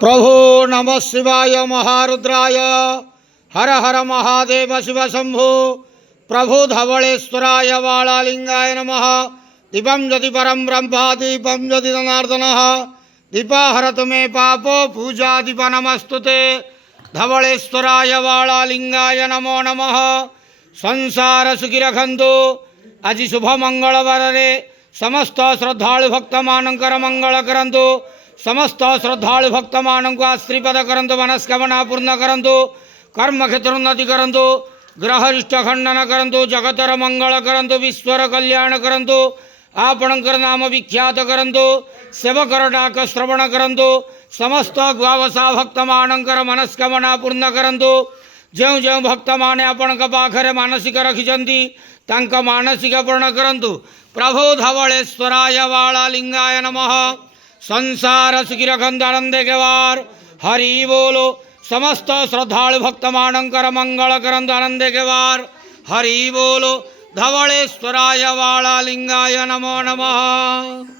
प्रभो नमः शिवाय महारुद्राय हर हर महादेव शिव शंभो प्रभो धवलेश्वराय वालालिंगाय नमः। दीपं ज्योति परं ब्रह्म दीपं ज्योति जनार्दनः दीपाहरतु मे पापो पूजा दीप नमस्तुते धवलेश्वराय वालालिंगाय नमो नमः। संसार सुखी रखंतु। आज शुभ मंगलवार रे समस्त श्रद्धालु भक्त मानकर मंगल करंतु। समस्त श्रद्धालु भक्त मानक आश्रीपद करंतु। मनस्कामना पूर्ण करंतु। कर्म क्षेत्र उन्नति करंतु। ग्रहरिष्ट खंडन करंतु। जगतर मंगल करंतु। विश्वर कल्याण करंतु। आपणकर नाम विख्यात करंतु। सेवकर डाक श्रवण करंतु। समस्त द्वावसा भक्त मानकर मनस्कामना पूर्ण करंतु। जो जो भक्त माने आपण पाखरे मानसिक रखिछंती तांक मानसिक पूर्ण करंतु। प्रभु धवलेश्वराय वालालिंगाय नमः। संसार सुखी रखंतु आनंदे के वार हरि बोलो। समस्त श्रद्धालु भक्त मानकर मंगल करंतु आनंदे के वार हरि बोलो। धवलेश्वराय वालालिंगाय नमो नमः।